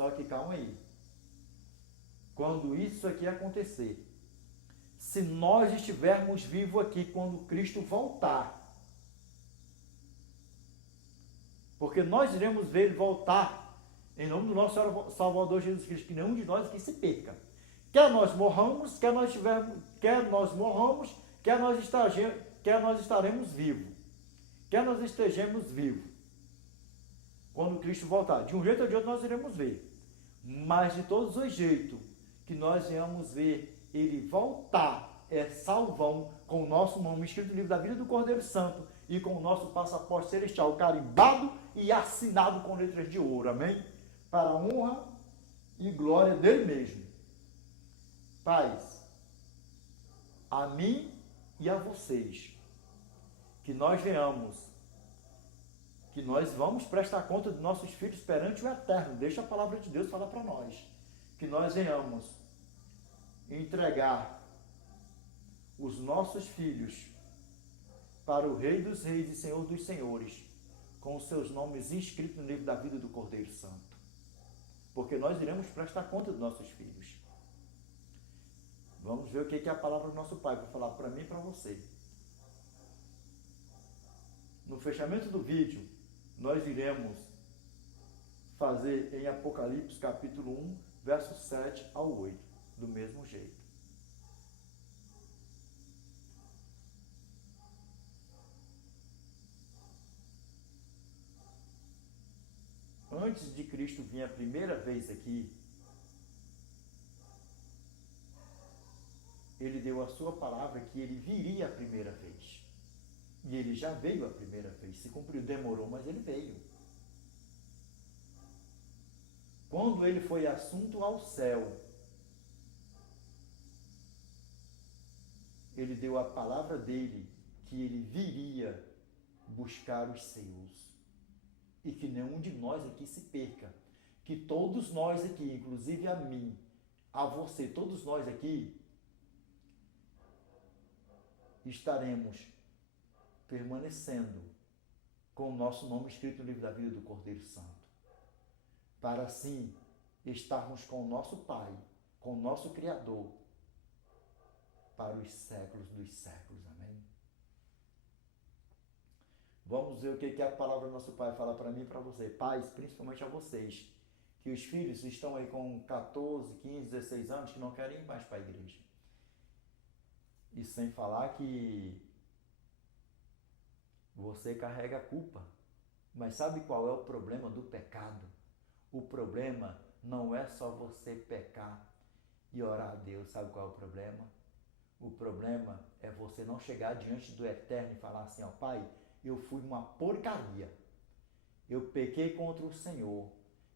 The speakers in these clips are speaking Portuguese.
Só que calma aí. Quando isso aqui acontecer, se nós estivermos vivos aqui quando Cristo voltar, porque nós iremos ver Ele voltar em nome do nosso Salvador Jesus Cristo, que nenhum de nós aqui se perca. Quer nós morramos, quer nós morramos, quer nós estaremos vivos. Quer nós estejamos vivos. Quando Cristo voltar, de um jeito ou de outro nós iremos ver. Mas de todos os jeitos que nós iremos ver Ele voltar, é salvão, com o nosso nome escrito no livro da vida do Cordeiro Santo e com o nosso passaporte celestial carimbado e assinado com letras de ouro, amém? Para a honra e glória dele mesmo. Paz, a mim e a vocês, que nós venhamos, que nós vamos prestar conta dos nossos filhos perante o Eterno. Deixa a palavra de Deus falar para nós. Que nós venhamos entregar os nossos filhos para o Rei dos Reis e Senhor dos Senhores, com os seus nomes inscritos no livro da vida do Cordeiro Santo. Porque nós iremos prestar conta dos nossos filhos. Vamos ver o que é a palavra do nosso Pai para falar para mim e para você. No fechamento do vídeo, nós iremos fazer em Apocalipse capítulo 1, versos 7 ao 8, do mesmo jeito. Antes de Cristo vir a primeira vez aqui, Ele deu a sua palavra que Ele viria a primeira vez. E Ele já veio a primeira vez. Se cumpriu, demorou, mas Ele veio. Quando Ele foi assunto ao céu, Ele deu a palavra dele que Ele viria buscar os seus. E que nenhum de nós aqui se perca. Que todos nós aqui, inclusive a mim, a você, todos nós aqui, estaremos permanecendo com o nosso nome escrito no livro da vida do Cordeiro Santo. Para assim estarmos com o nosso Pai, com o nosso Criador, para os séculos dos séculos. Amém? Vamos ver o que a palavra do nosso Pai fala para mim e para você. Pais, principalmente a vocês, que os filhos estão aí com 14, 15, 16 anos, que não querem ir mais para a igreja. E sem falar que você carrega a culpa. Mas sabe qual é o problema do pecado? O problema não é só você pecar e orar a Deus. Sabe qual é o problema? O problema é você não chegar diante do Eterno e falar assim, ó Pai, eu fui uma porcaria. Eu pequei contra o Senhor.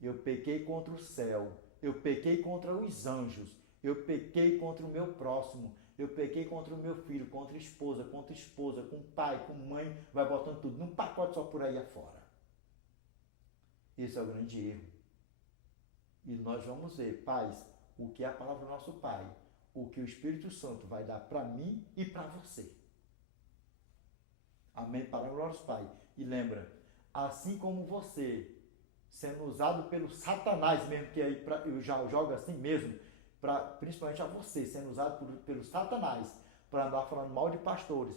Eu pequei contra o céu. Eu pequei contra os anjos. Eu pequei contra o meu próximo. Eu pequei contra o meu filho, contra esposa, com pai, com mãe. Vai botando tudo num pacote só por aí afora. Esse é o grande erro. E nós vamos ver, pais, o que é a palavra do nosso Pai. O que o Espírito Santo vai dar para mim e para você. Amém? Palavra do nosso Pai. E lembra, assim como você, sendo usado pelo Satanás mesmo, que aí eu já jogo assim mesmo, principalmente a você, sendo usado pelo Satanás, para andar falando mal de pastores,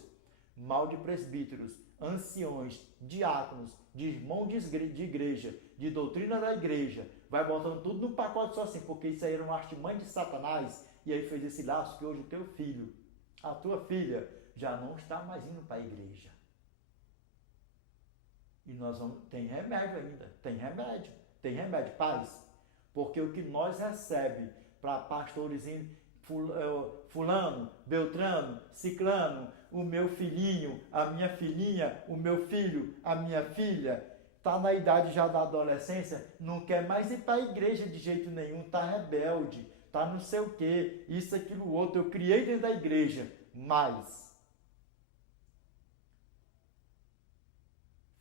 mal de presbíteros, anciões, diáconos, de irmão de igreja, de doutrina da igreja, vai botando tudo no pacote só assim, porque isso aí era uma artimanha de Satanás, e aí fez esse laço que hoje o teu filho, a tua filha, já não está mais indo para a igreja. E nós vamos, tem remédio ainda, tem remédio, paz, porque o que nós recebemos para pastores fulano, beltrano, ciclano, o meu filhinho, a minha filhinha, o meu filho, a minha filha, está na idade já da adolescência, não quer mais ir para a igreja de jeito nenhum, está rebelde, está não sei o que, isso, aquilo, outro, eu criei dentro da igreja, mas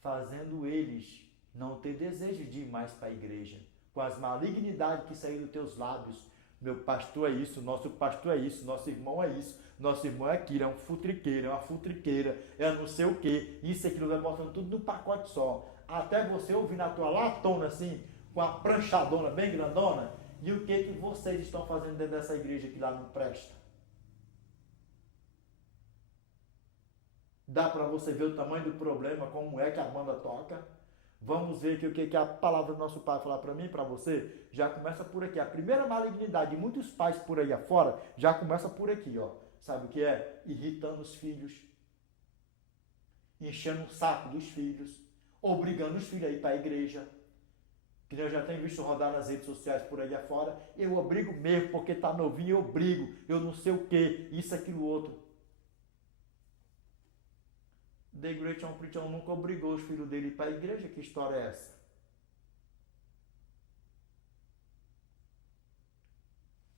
fazendo eles não ter desejo de ir mais para a igreja, com as malignidades que saíram dos teus lábios. Meu pastor é isso, nosso pastor é isso, nosso irmão é isso, nosso irmão é aquilo, é um futriqueiro, é uma futriqueira, é não sei o que, isso, aquilo, vai botando tudo no pacote só. Até você ouvir na tua latona assim, com a pranchadona bem grandona, e o que vocês estão fazendo dentro dessa igreja que lá não presta? Dá para você ver o tamanho do problema, como é que a banda toca? Vamos ver aqui o que a palavra do nosso Pai falar para mim e para você. Já começa por aqui. A primeira malignidade de muitos pais por aí afora já começa por aqui, ó. Sabe o que é? Irritando os filhos, enchendo o saco dos filhos, obrigando os filhos a ir para a igreja. Que eu já tenho visto rodar nas redes sociais por aí afora. Eu obrigo mesmo, porque tá novinho, eu obrigo. Eu não sei o que, isso, aquilo, outro. The Great John Preacher nunca obrigou os filhos dele para a igreja. Que história é essa?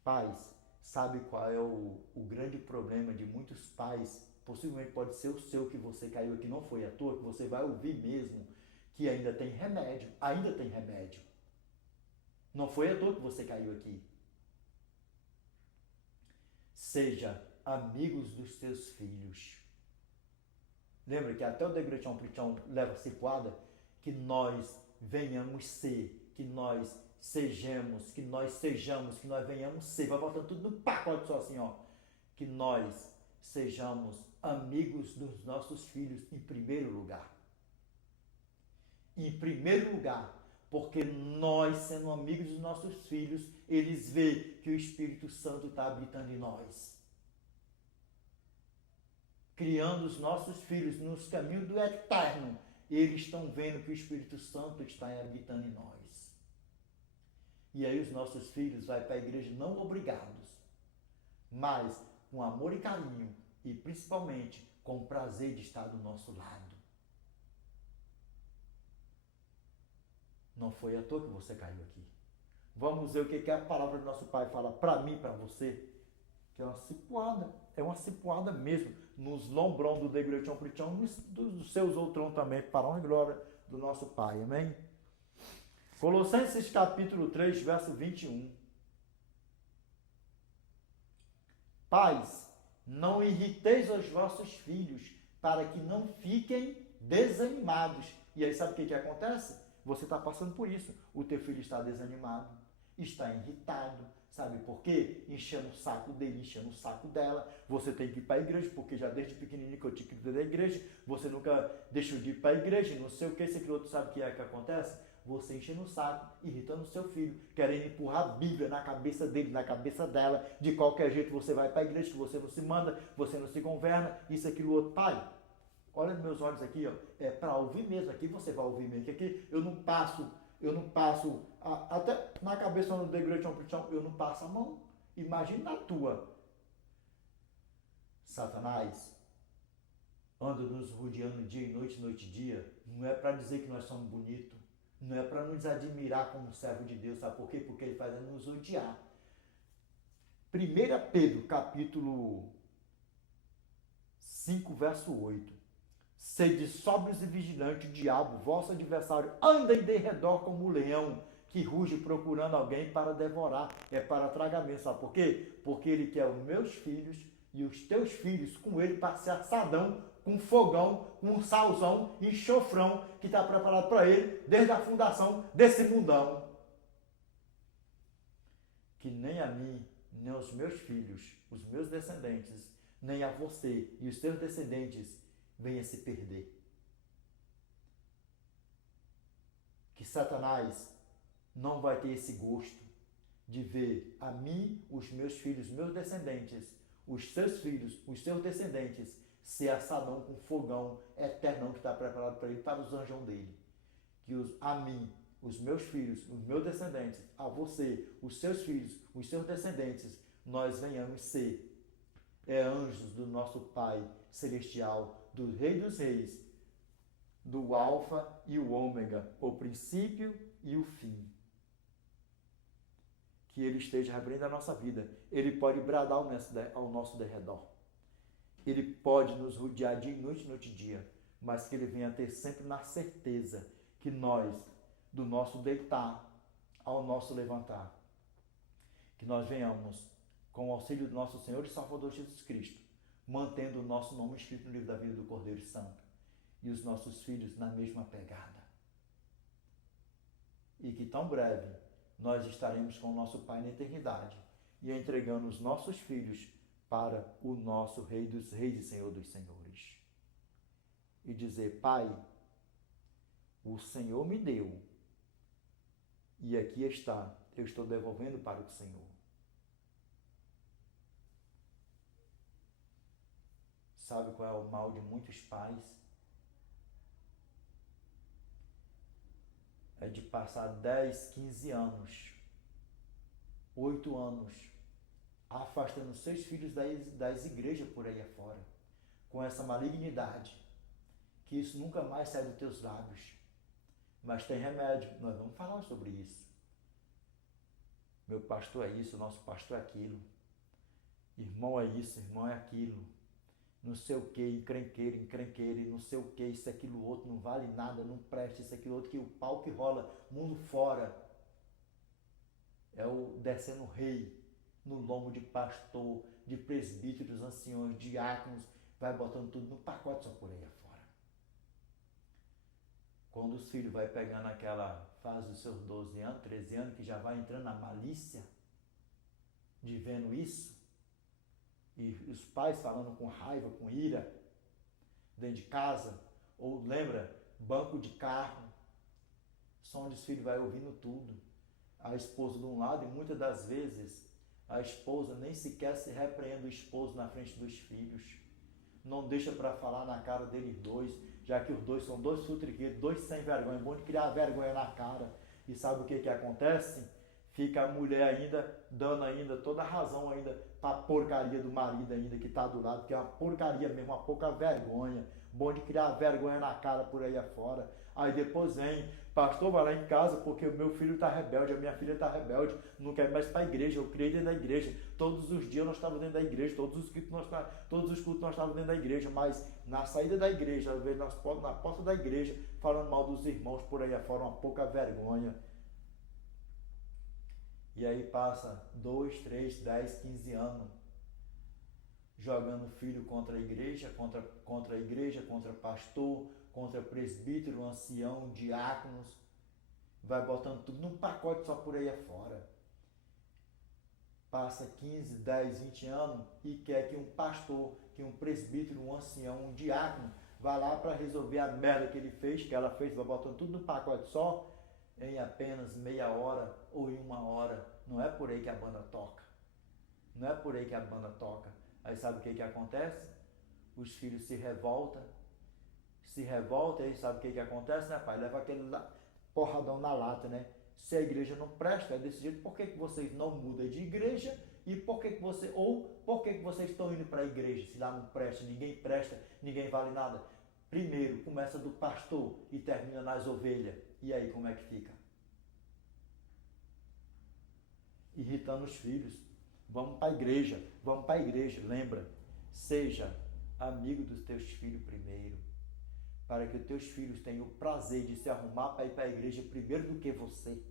Pais, sabe qual é o grande problema de muitos pais? Possivelmente pode ser o seu, que você caiu aqui, não foi à toa, que você vai ouvir mesmo, que ainda tem remédio. Ainda tem remédio. Não foi à toa que você caiu aqui. Seja amigos dos teus filhos. Lembra que até o The Great John Preacher leva a cipuada? Que nós venhamos ser, que nós sejamos, que nós venhamos ser. Vai botando tudo no pacote só assim, ó. Que nós sejamos amigos dos nossos filhos em primeiro lugar. Em primeiro lugar. Porque nós, sendo amigos dos nossos filhos, eles veem que o Espírito Santo está habitando em nós. Criando os nossos filhos nos caminhos do eterno, eles estão vendo que o Espírito Santo está habitando em nós. E aí os nossos filhos vão para a igreja não obrigados, mas com amor e carinho, e principalmente com prazer de estar do nosso lado. Não foi à toa que você caiu aqui. Vamos ver o que a palavra do nosso Pai fala para mim e para você. Que é uma cipuada. É uma cipuada mesmo. Nos lombrão do The Great John Preacher, dos seus outrão também, para a honra e glória do nosso Pai. Amém? Colossenses capítulo 3, verso 21. Pais, não irriteis os vossos filhos, para que não fiquem desanimados. E aí sabe o que acontece? Você está passando por isso. O teu filho está desanimado, está irritado. Sabe por quê? Enchendo o saco dele, enchendo o saco dela. Você tem que ir para a igreja, porque já desde pequenininho que eu tinha que ir da igreja. Você nunca deixou de ir para a igreja, não sei o que. Esse aqui outro sabe o que é que acontece? Você enchendo o saco, irritando o seu filho, querendo empurrar a Bíblia na cabeça dele, na cabeça dela. De qualquer jeito você vai para a igreja, que você não se manda, você não se governa, isso, aquilo, outro. Pai, olha nos meus olhos aqui, ó, é para ouvir mesmo, aqui você vai ouvir mesmo, que aqui eu não passo, até na cabeça do The Great John Preacher, eu não passo a mão, imagine na tua. Satanás anda nos rodeando dia e noite, noite e dia, não é para dizer que nós somos bonitos, não é para nos admirar como servo de Deus, sabe por quê? Porque ele faz nos odiar. 1 Pedro, capítulo 5, verso 8. Sede sóbrios e vigilantes, o diabo, vosso adversário, anda em derredor como um leão, que ruge procurando alguém para devorar, é para tragamento. Sabe por quê? Porque ele quer os meus filhos e os teus filhos com ele para ser assadão, com fogão, com salzão e enxofrão que está preparado para ele desde a fundação desse mundão. Que nem a mim, nem aos meus filhos, os meus descendentes, nem a você e os seus descendentes venha se perder. Que Satanás não vai ter esse gosto de ver a mim, os meus filhos, meus descendentes, os seus filhos, os seus descendentes, ser assadão com fogão eternão que está preparado para ele, para os anjos dele. Que a mim, os meus filhos, os meus descendentes, a você, os seus filhos, os seus descendentes, nós venhamos ser anjos do nosso Pai Celestial, do Rei dos Reis, do Alfa e o Ômega, o princípio e o fim. Que Ele esteja repreendendo a nossa vida. Ele pode bradar ao nosso derredor. Ele pode nos rodear dia e noite, noite e dia, mas que Ele venha ter sempre na certeza que nós, do nosso deitar ao nosso levantar, que nós venhamos, com o auxílio do nosso Senhor e Salvador Jesus Cristo, mantendo o nosso nome escrito no livro da vida do Cordeiro Santo, e os nossos filhos na mesma pegada. e que tão breve nós estaremos com o nosso Pai na eternidade e entregando os nossos filhos para o nosso Rei dos Reis e Senhor dos Senhores. E dizer: Pai, o Senhor me deu e aqui está, eu estou devolvendo para o Senhor. Sabe qual é o mal de muitos pais? É de passar 10, 15 anos, 8 anos, afastando seus filhos das igrejas por aí afora, com essa malignidade, que isso nunca mais sai dos teus lábios. Mas tem remédio, nós vamos falar sobre isso. Meu pastor é isso, nosso pastor é aquilo. Irmão é isso, irmão é aquilo. Não sei o que, encrenqueiro, não sei o que, isso, aquilo, outro, não vale nada, não presta, isso, aquilo, outro, que o pau que rola, mundo fora. É o descendo rei no lombo de pastor, de presbíteros, anciões, diáconos, vai botando tudo no pacote só por aí afora. Quando os filhos vai pegando aquela fase dos seus 12 anos, 13 anos, que já vai entrando na malícia, de vendo isso, e os pais falando com raiva, com ira, dentro de casa, ou lembra, banco de carro, só onde os filhos vai ouvindo tudo. A esposa de um lado, e muitas das vezes a esposa nem sequer se repreende o esposo na frente dos filhos. Não deixa para falar na cara deles dois, já que os dois são dois futriqueiros, dois sem vergonha, bom de criar vergonha na cara. E sabe o que acontece? Fica a mulher ainda, dando ainda toda a razão ainda para a porcaria do marido ainda que está do lado, que é uma porcaria mesmo, uma pouca vergonha. Bom de criar vergonha na cara por aí afora. Aí depois vem, pastor, vai lá em casa porque o meu filho está rebelde, a minha filha está rebelde, não quer mais para a igreja, eu criei dentro da igreja. Todos os dias nós estávamos dentro da igreja, todos os cultos nós estávamos dentro da igreja, mas na saída da igreja, às vezes na porta da igreja, falando mal dos irmãos por aí afora, uma pouca vergonha. E aí passa 2, 3, 10, 15 anos jogando filho contra a igreja, contra pastor, contra presbítero, ancião, diáconos. Vai botando tudo num pacote só por aí afora. Passa 15, 10, 20 anos e quer que um pastor, que um presbítero, um ancião, um diácono vá lá para resolver a merda que ele fez, que ela fez, vai botando tudo num pacote só, em apenas meia hora ou em 1 hora. Não é por aí que a banda toca. Não é por aí que a banda toca. Aí sabe o que acontece? Os filhos se revoltam, aí sabe o que acontece, né, pai? Leva aquele porradão na lata, né? Se a igreja não presta, é desse jeito, por que vocês não mudam de igreja? E por que vocês estão indo para a igreja? Se lá não presta, ninguém vale nada. Primeiro começa do pastor e termina nas ovelhas. E aí como é que fica? Irritando os filhos. Vamos para a igreja. Lembra, seja amigo dos teus filhos primeiro, para que os teus filhos tenham o prazer de se arrumar para ir para a igreja primeiro do que você.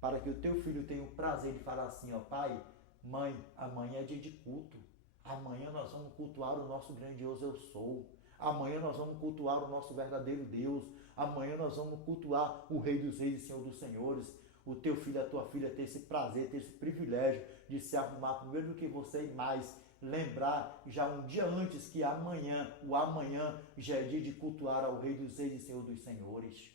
Para que o teu filho tenha o prazer de falar assim, ó, pai, mãe, amanhã é dia de culto. Amanhã nós vamos cultuar o nosso grandioso eu sou. Amanhã nós vamos cultuar o nosso verdadeiro Deus. Amanhã nós vamos cultuar o Rei dos Reis e Senhor dos Senhores. O teu filho e a tua filha ter esse prazer, ter esse privilégio de se arrumar primeiro do que você e mais. Lembrar já um dia antes que o amanhã já é dia de cultuar ao Rei dos Reis e Senhor dos Senhores.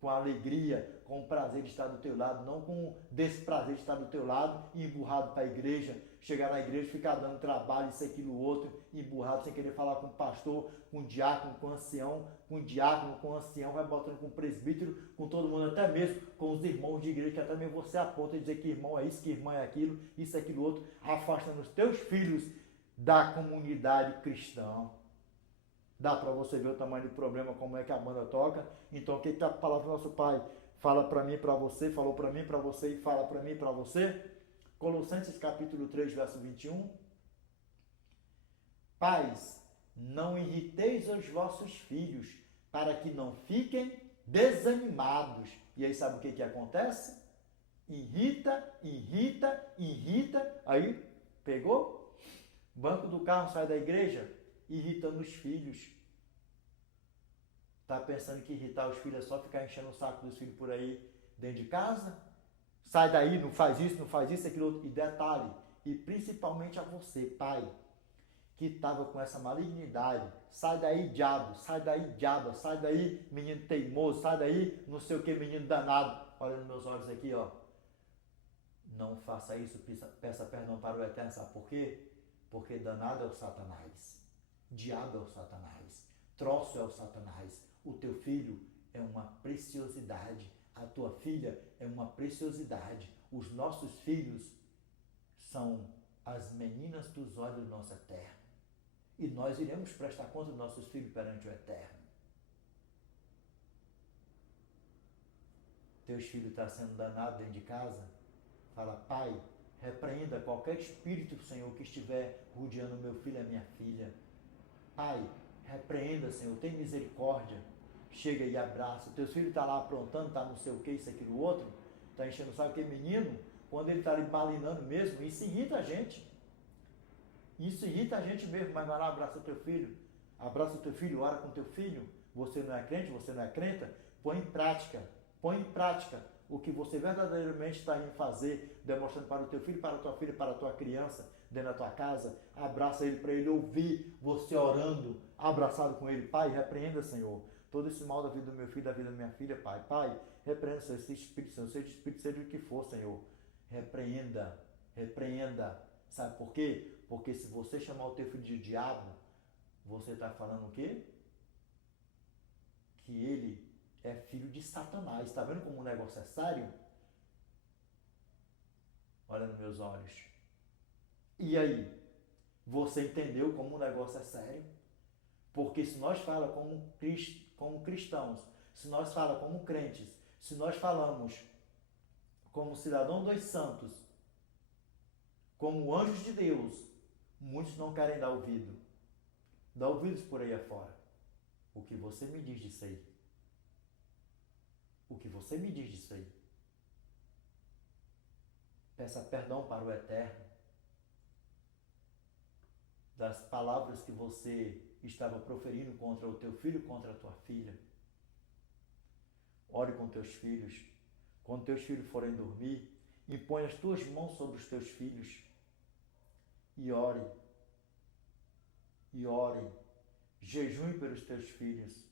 Com alegria, com o prazer de estar do teu lado, não com o desprazer de estar do teu lado e emburrado para a igreja, chegar na igreja, ficar dando trabalho, isso, aquilo, outro, emburrado, sem querer falar com o pastor, com o diácono, com o ancião, vai botando com o presbítero, com todo mundo, até mesmo com os irmãos de igreja, que até mesmo você aponta e dizer que irmão é isso, que irmã é aquilo, isso, aquilo, outro, afastando os teus filhos da comunidade cristã. Dá para você ver o tamanho do problema, como é que a banda toca. Então, o que a palavra do nosso Pai fala para mim e para você, falou para mim, para você e fala para mim e para você? Colossenses capítulo 3, verso 21. Pais, não irriteis os vossos filhos, para que não fiquem desanimados. E aí sabe o que acontece? Irrita. Aí, pegou? Banco do carro sai da igreja, irritando os filhos. Tá pensando que irritar os filhos é só ficar enchendo o saco dos filhos por aí dentro de casa? Sai daí, não faz isso, aquilo outro. E detalhe, e principalmente a você, pai, que estava com essa malignidade. Sai daí, diabo, sai daí, diaba, sai daí, menino teimoso, sai daí, não sei o que, menino danado. Olha nos meus olhos aqui, ó. Não faça isso, peça perdão para o Eterno, sabe por quê? Porque danado é o Satanás, diabo é o Satanás, troço é o Satanás, o teu filho é uma preciosidade, a tua filha é uma preciosidade, os nossos filhos são as meninas dos olhos do nosso Eterno, e nós iremos prestar conta dos nossos filhos perante o Eterno. Teus filhos estão sendo danados dentro de casa? Fala, pai, repreenda qualquer espírito, Senhor, que estiver rodeando meu filho e a minha filha. Pai, repreenda, Senhor, tem misericórdia. Chega e abraça. Teus filhos estão lá aprontando, está não sei o que, isso, aquilo, outro. Está enchendo o saco, aquele menino, quando ele está ali balinando mesmo, isso irrita a gente. Isso irrita a gente mesmo, mas vai lá, abraça o teu filho. Abraça o teu filho, ora com o teu filho. Você não é crente, você não é crenta? Põe em prática o que você verdadeiramente está em fazer, demonstrando para o teu filho, para a tua filha, para a tua criança, dentro da tua casa. Abraça ele para ele ouvir você orando, abraçado com ele. Pai, repreenda, Senhor, todo esse mal da vida do meu filho, da vida da minha filha, Pai. Pai, repreenda, Senhor, esse espírito, Senhor, seja espírito, seja o que for, Senhor. Repreenda. Sabe por quê? Porque se você chamar o teu filho de diabo, você está falando o quê? Que ele é filho de Satanás. Está vendo como o negócio é sério? Olha nos meus olhos. E aí? Você entendeu como o negócio é sério? Porque se nós falamos como cristãos, se nós falamos como crentes, se nós falamos como cidadão dos santos, como anjos de Deus, muitos não querem dar ouvido. Dá ouvidos por aí afora. O que você me diz disso aí? O que você me diz disso aí? Peça perdão para o Eterno das palavras que você estava proferindo contra o teu filho, contra a tua filha. Ore com teus filhos. Quando teus filhos forem dormir, impõe as tuas mãos sobre os teus filhos e ore. Jejue pelos teus filhos.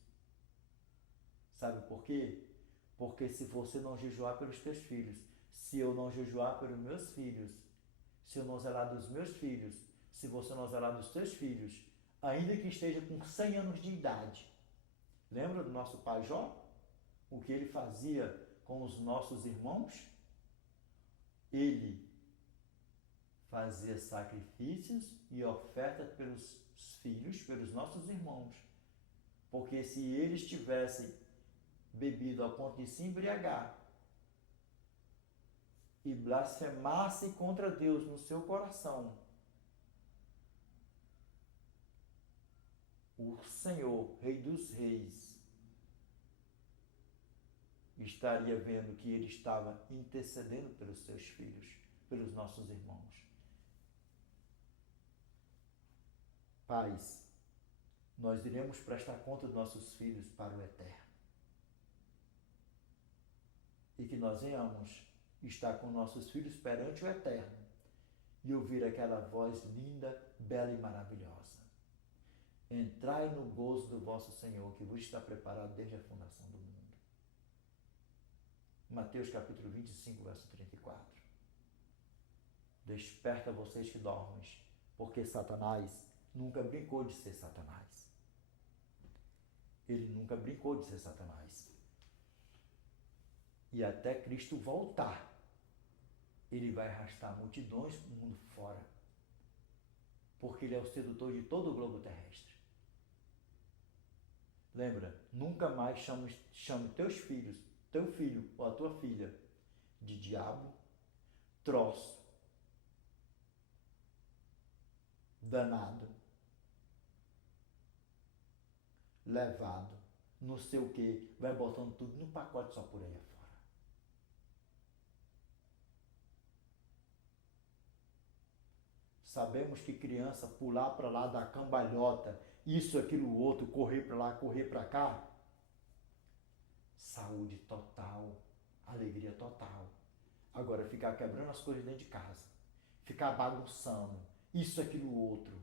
Sabe por quê? Porque se você não jejuar pelos teus filhos, se eu não jejuar pelos meus filhos, se eu não zelar dos meus filhos, se você não zelar dos teus filhos, ainda que esteja com 100 anos de idade. Lembra do nosso pai Jó? O que ele fazia com os nossos irmãos? Ele fazia sacrifícios e ofertas pelos filhos, pelos nossos irmãos. Porque se eles tivessem bebido a ponto de se embriagar e blasfemassem contra Deus no seu coração, o Senhor, Rei dos Reis, estaria vendo que ele estava intercedendo pelos seus filhos, pelos nossos irmãos. Pais, nós iremos prestar conta dos nossos filhos para o Eterno. E que nós venhamos estar com nossos filhos perante o Eterno e ouvir aquela voz linda, bela e maravilhosa. Entrai no gozo do vosso Senhor, que vos está preparado desde a fundação do mundo. Mateus capítulo 25, verso 34. Desperta vocês que dormem, porque Satanás nunca brincou de ser Satanás. Ele nunca brincou de ser Satanás. E até Cristo voltar, ele vai arrastar multidões para o mundo fora, porque ele é o sedutor de todo o globo terrestre. Lembra, nunca mais chame teus filhos, teu filho ou a tua filha de diabo, troço, danado, levado, não sei o que, vai botando tudo no pacote só por aí afora. Sabemos que criança pular para lá, dar cambalhota, isso, aquilo, outro, correr para lá, correr para cá, saúde total, alegria total. Agora, ficar quebrando as coisas dentro de casa, ficar bagunçando, isso, aquilo, outro,